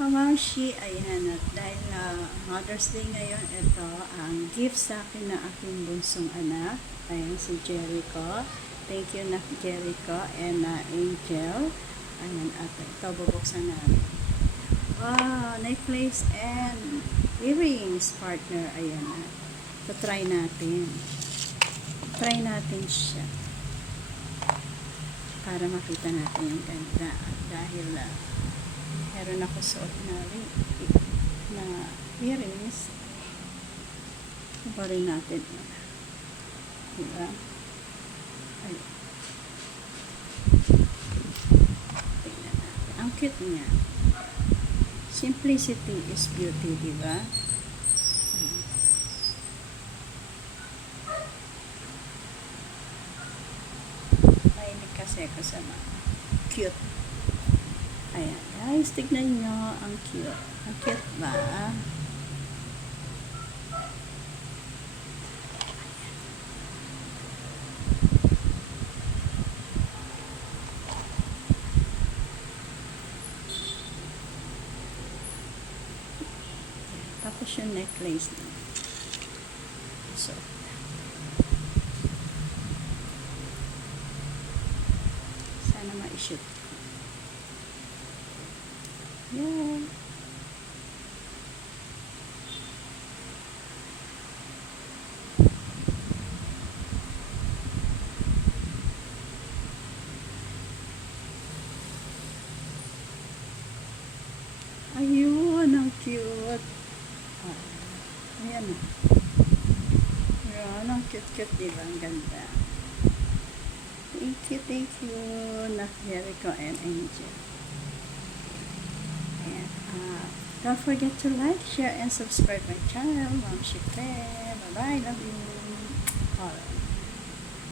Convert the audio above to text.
kamamshi, ayan, at dahil Mother's Day ngayon, ito ang gift sa akin na aking bunsong anak. Ayan, si Jericho. Thank you na Jericho and Angel. Ayan, at ito, bubuksan natin. Wow, necklace and earrings, partner. Ayan, ito, try natin. Try natin siya. Para makita natin yung ganda. Dahil, meron ako suot na earrings. Kumparin natin. Diba? Ay. Tingnan natin. Ang cute niya. Simplicity is beauty, diba? Mahilig kasi ako sa mga cute. Ayan, guys, tignan nyo, ang cute. Ang cute ba? Tapos yung necklace niya. So, sana ma-shoot. Yeah. Ayun, ang cute. Ayan. Ayan, ang cute-cute, diba? Ang ganda. Thank you, na Jericho and Angel. And, don't forget to like, share, and subscribe my channel. Mom Shikre. Bye-bye. Love you. All right.